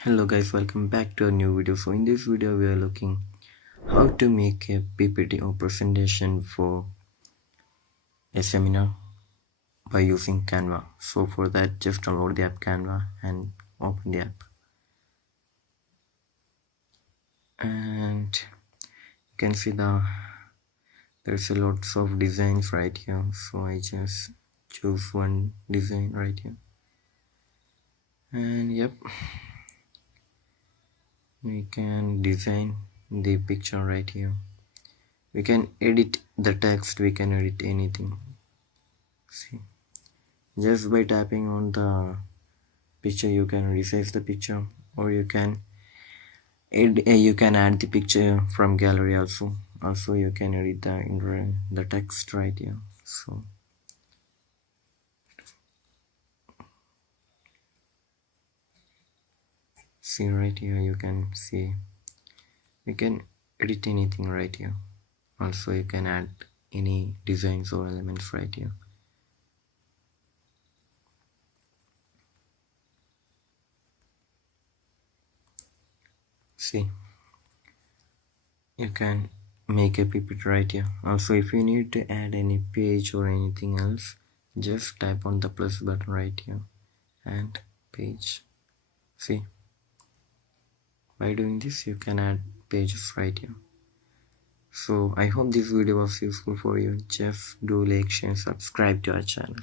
Hello guys, welcome back to a new video. So in this video we are looking how to make a PPT or presentation for a seminar by using Canva. So for that, just download the app Canva and open the app, and you can see there's a lots of designs right here. So I just choose one design right here, and yep, we can design the picture right here. We can edit the text, we can edit anything. See, just by tapping on the picture you can resize the picture, or you can add the picture from gallery. Also you can edit the text right here. So see right here, you can see we can edit anything right here. Also you can add any designs or elements right here. See, you can make a PPT right here. Also if you need to add any page or anything else, just tap on the plus button right here and page. See, by doing this you can add pages right here. So I hope this video was useful for you. Just do like, share, subscribe to our channel.